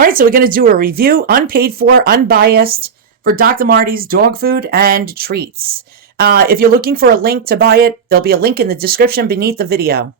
All right, so we're going to do a review, unpaid for, unbiased, for Dr. Marty's dog food and treats. If you're looking for a link to buy it, there'll be a link in the description beneath the video.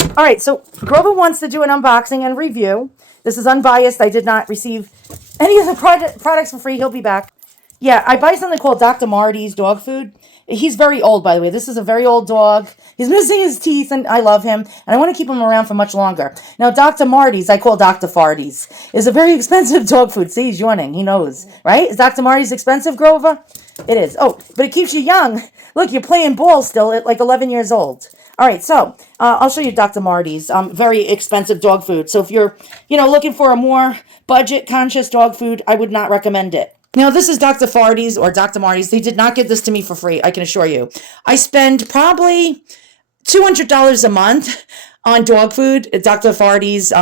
All right, so Grover wants to do an unboxing and review. This is unbiased. I did not receive any of the products for free. He'll be back. Yeah, I buy something called Dr. Marty's dog food. He's very old, by the way. This is a very old dog. He's missing his teeth, and I love him. And I want to keep him around for much longer. Now, Dr. Marty's, I call Dr. Farty's, is a very expensive dog food. See, he's yawning. He knows, right? Is Dr. Marty's expensive, Grover? It is. Oh, but it keeps you young. Look, you're playing ball still at like 11 years old. All right, so I'll show you Dr. Marty's very expensive dog food. So if you're, looking for a more budget-conscious dog food, I would not recommend it. Now, this is Dr. Farty's or Dr. Marty's. They did not give this to me for free, I can assure you. I spend probably $200 a month on dog food at Dr. Farty's.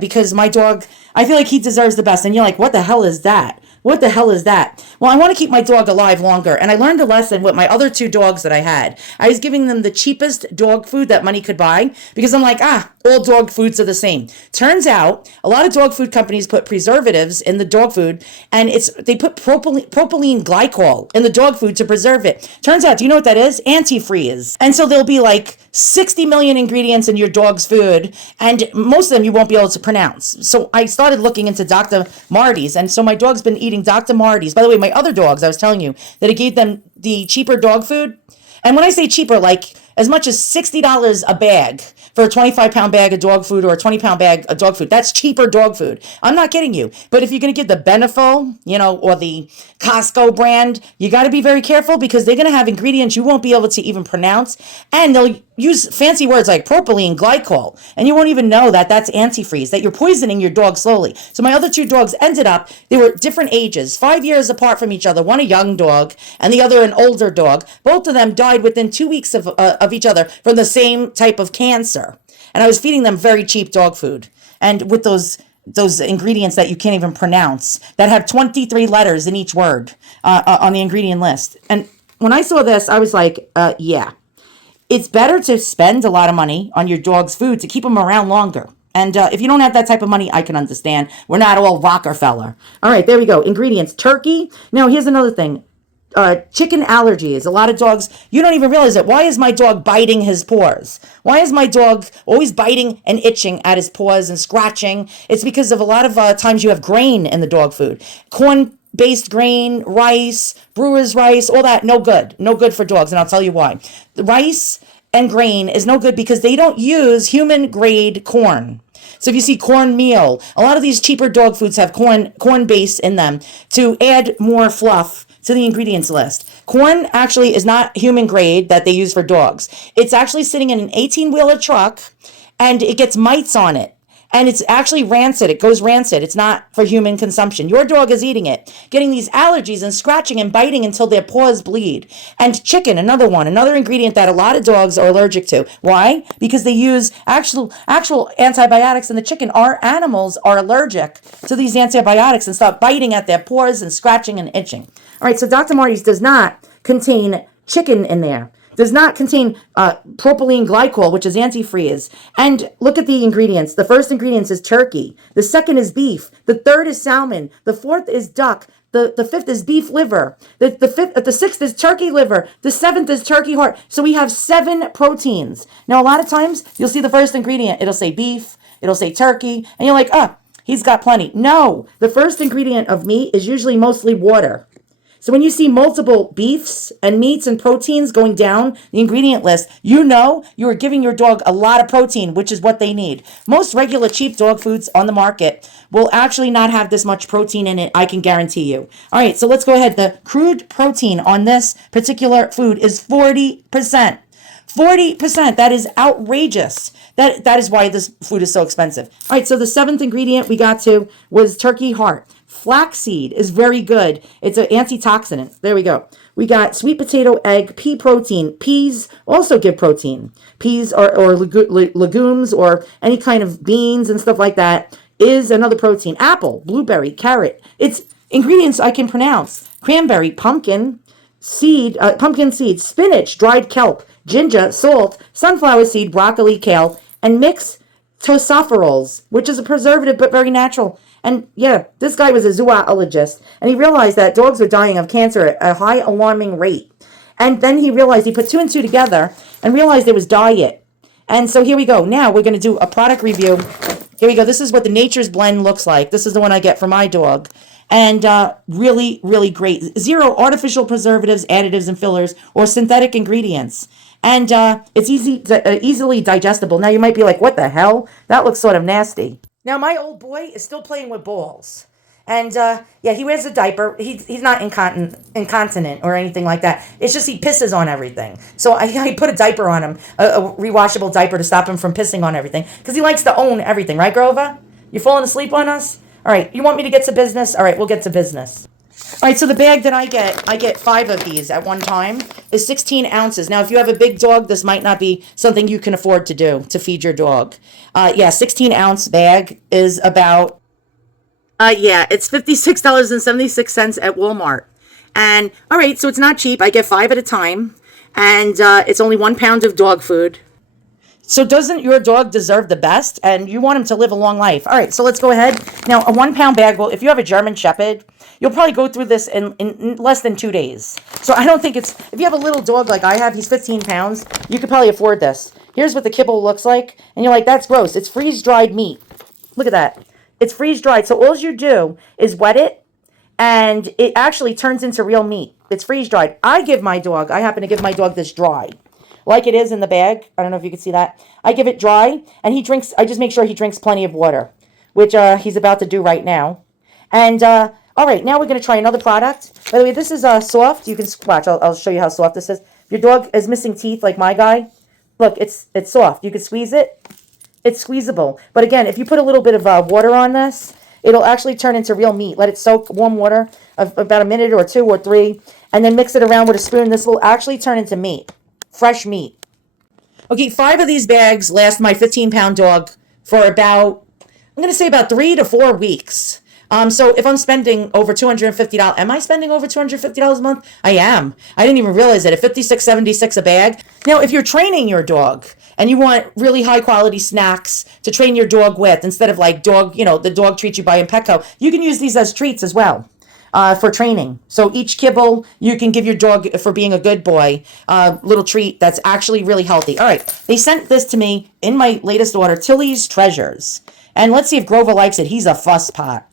Because my dog, I feel like he deserves the best. And you're like, what the hell is that? What the hell is that? Well, I want to keep my dog alive longer. And I learned a lesson with my other two dogs that I had. I was giving them the cheapest dog food that money could buy because I'm like, all dog foods are the same. Turns out a lot of dog food companies put preservatives in the dog food, and they put propylene glycol in the dog food to preserve it. Turns out, do you know what that is? Antifreeze. And so there'll be like 60 million ingredients in your dog's food, and most of them you won't be able to pronounce. So I started looking into Dr. Marty's, and so my dog's been eating Dr. Marty's. By the way, my other dogs, I was telling you that I gave them the cheaper dog food. And when I say cheaper, like as much as $60 a bag for a 25-pound bag of dog food or a 20-pound bag of dog food. That's cheaper dog food. I'm not kidding you. But if you're going to give the Beneful, or the Costco brand, you got to be very careful because they're going to have ingredients you won't be able to even pronounce. And they'll use fancy words like propylene glycol. And you won't even know that that's antifreeze, that you're poisoning your dog slowly. So my other two dogs ended up, they were different ages, 5 years apart from each other. One a young dog and the other an older dog. Both of them died within 2 weeks of each other from the same type of cancer. And I was feeding them very cheap dog food. And with those ingredients that you can't even pronounce, that have 23 letters in each word on the ingredient list. And when I saw this, I was like, yeah. It's better to spend a lot of money on your dog's food to keep them around longer. And if you don't have that type of money, I can understand. We're not all Rockefeller. All right, there we go. Ingredients. Turkey. Now, here's another thing. Chicken allergies. A lot of dogs, you don't even realize it. Why is my dog biting his paws? Why is my dog always biting and itching at his paws and scratching? It's because of a lot of times you have grain in the dog food. Corn-based grain, rice, brewer's rice, all that, no good. No good for dogs, and I'll tell you why. The rice and grain is no good because they don't use human-grade corn. So if you see cornmeal, a lot of these cheaper dog foods have corn base in them to add more fluff to the ingredients list. Corn actually is not human grade that they use for dogs. It's actually sitting in an 18-wheeler truck and it gets mites on it. And it's actually rancid. It goes rancid. It's not for human consumption. Your dog is eating it, getting these allergies and scratching and biting until their paws bleed. And chicken, another ingredient that a lot of dogs are allergic to. Why? Because they use actual antibiotics in the chicken. Our animals are allergic to these antibiotics and start biting at their paws and scratching and itching. All right, so Dr. Marty's does not contain chicken in there. Does not contain propylene glycol, which is antifreeze. And look at the ingredients. The first ingredient is turkey. The second is beef. The third is salmon. The fourth is duck. The fifth is beef liver. The sixth is turkey liver. The seventh is turkey heart. So we have 7 proteins. Now, a lot of times, you'll see the first ingredient. It'll say beef. It'll say turkey. And you're like, he's got plenty. No, the first ingredient of meat is usually mostly water. So when you see multiple beefs and meats and proteins going down the ingredient list, you are giving your dog a lot of protein, which is what they need. Most regular cheap dog foods on the market will actually not have this much protein in it, I can guarantee you. All right, so let's go ahead. The crude protein on this particular food is 40%. 40%. That is outrageous. That is why this food is so expensive. All right, so the 7th ingredient we got to was turkey heart. Flaxseed is very good. It's an antitoxinant. There we go. We got sweet potato, egg, pea protein. Peas also give protein. Peas or legumes or any kind of beans and stuff like that is another protein. Apple, blueberry, carrot. It's ingredients I can pronounce. Cranberry, pumpkin seed, spinach, dried kelp, ginger, salt, sunflower seed, broccoli, kale, and mixed tocopherols, which is a preservative but very natural. And yeah, this guy was a zoologist, and he realized that dogs were dying of cancer at a high alarming rate. And then he realized, he put two and two together and realized there was diet. And so here we go. Now we're going to do a product review. Here we go. This is what the Nature's Blend looks like. This is the one I get for my dog. And really, really great. Zero artificial preservatives, additives, and fillers, or synthetic ingredients. And it's easily digestible. Now you might be like, what the hell? That looks sort of nasty. Now my old boy is still playing with balls. And yeah, he wears a diaper. He's not incontinent or anything like that. It's just he pisses on everything. So I put a diaper on him, a rewashable diaper to stop him from pissing on everything. Because he likes to own everything. Right, Grover? You falling asleep on us? All right, you want me to get to business? All right, we'll get to business. All right, so the bag that I get 5 of these at one time, is 16 ounces. Now, if you have a big dog, this might not be something you can afford to do, to feed your dog. Yeah, 16-ounce bag is about, yeah, it's $56.76 at Walmart. And, all right, so it's not cheap. I get 5 at a time, and it's only 1 pound of dog food. So doesn't your dog deserve the best? And you want him to live a long life. All right, so let's go ahead. Now, a 1 pound bag, well, if you have a German Shepherd, you'll probably go through this in less than 2 days. So I don't think it's, if you have a little dog like I have, he's 15 pounds, you could probably afford this. Here's what the kibble looks like. And you're like, that's gross. It's freeze-dried meat. Look at that. It's freeze-dried. So all you do is wet it, and it actually turns into real meat. It's freeze-dried. I happen to give my dog this dry, like it is in the bag. I don't know if you can see that. I give it dry, and he drinks, I just make sure he drinks plenty of water, which he's about to do right now. And, all right, now we're going to try another product. By the way, this is soft. You can, watch, I'll show you how soft this is. If your dog is missing teeth like my guy, look, it's soft. You can squeeze it. It's squeezable. But again, if you put a little bit of water on this, it'll actually turn into real meat. Let it soak warm water of about a minute or 2 or 3, and then mix it around with a spoon. This will actually turn into meat. Fresh meat. Okay, 5 of these bags last my 15-pound dog for about, I'm going to say about 3 to 4 weeks. So if I'm spending over $250, am I spending over $250 a month? I am. I didn't even realize it. At $56.76 a bag. Now, if you're training your dog and you want really high quality snacks to train your dog with, instead of like the dog treats you buy in Petco, you can use these as treats as well. For training. So each kibble, you can give your dog, for being a good boy, little treat that's actually really healthy. All right, they sent this to me in my latest order, Tilly's Treasures. And let's see if Grover likes it. He's a fuss pot.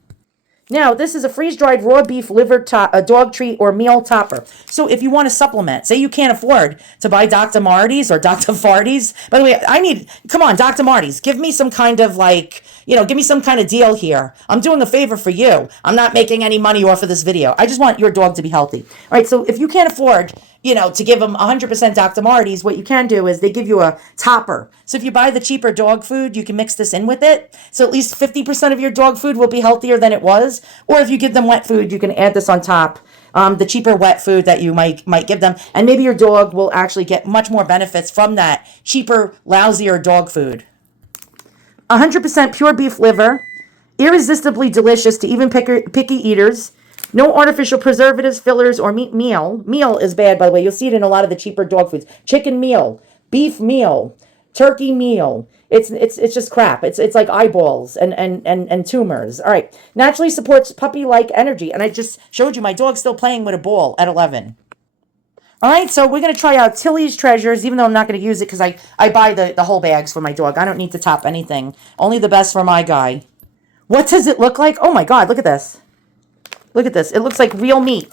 Now, this is a freeze-dried raw beef liver a dog treat or meal topper. So if you want to supplement, say you can't afford to buy Dr. Marty's or Dr. Farty's. By the way, come on, Dr. Marty's, give me some kind of give me some kind of deal here. I'm doing a favor for you. I'm not making any money off of this video. I just want your dog to be healthy. All right, so if you can't afford, to give them 100% Dr. Marty's, what you can do is they give you a topper. So if you buy the cheaper dog food, you can mix this in with it. So at least 50% of your dog food will be healthier than it was. Or if you give them wet food, you can add this on top. The cheaper wet food that you might give them. And maybe your dog will actually get much more benefits from that cheaper, lousier dog food. 100% pure beef liver. Irresistibly delicious to even picky eaters. No artificial preservatives, fillers, or meat meal. Meal is bad, by the way. You'll see it in a lot of the cheaper dog foods. Chicken meal, beef meal, turkey meal. It's just crap. It's like eyeballs and tumors. All right. Naturally supports puppy-like energy. And I just showed you my dog's still playing with a ball at 11. All right, so we're going to try out Tilly's Treasures, even though I'm not going to use it because I buy the whole bags for my dog. I don't need to top anything. Only the best for my guy. What does it look like? Oh, my God, look at this. Look at this. It looks like real meat.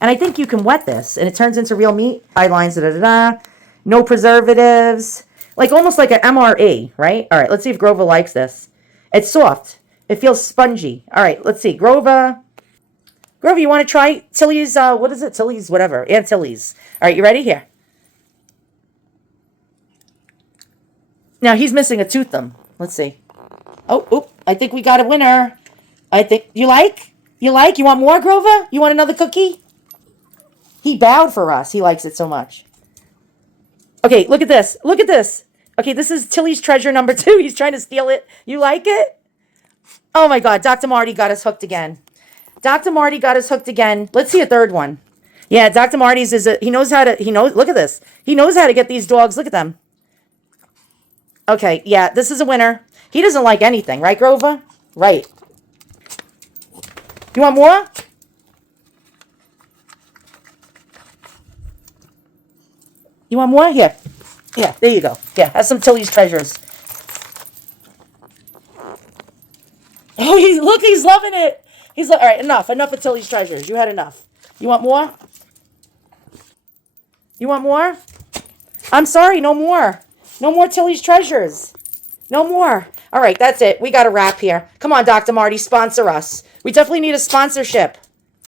And I think you can wet this, and it turns into real meat. Eye lines, da-da-da-da. No preservatives. Almost like an MRE, right? All right, let's see if Grover likes this. It's soft. It feels spongy. All right, let's see. Grover, you want to try Tilly's, what is it? Tilly's whatever. Aunt Tilly's. All right, you ready? Here. Now, he's missing a tooth, though. Let's see. Oh, I think we got a winner. I think, you like? You want more, Grover? You want another cookie? He bowed for us. He likes it so much. Okay, look at this. Look at this. Okay, this is Tilly's Treasure number 2. He's trying to steal it. You like it? Oh, my God. Dr. Marty got us hooked again. Dr. Marty got us hooked again. Let's see a third one. Yeah, Dr. Marty's he knows how to, look at this. He knows how to get these dogs. Look at them. Okay, yeah, this is a winner. He doesn't like anything, right, Grover? Right. You want more? You want more? Here. Yeah, there you go. Yeah, have some Tilly's Treasures. Oh, he's loving it. He's like, all right, enough of Tilly's Treasures. You had enough. You want more? You want more? I'm sorry, no more. No more Tilly's Treasures. No more. All right, that's it. We got a wrap here. Come on, Dr. Marty, sponsor us. We definitely need a sponsorship.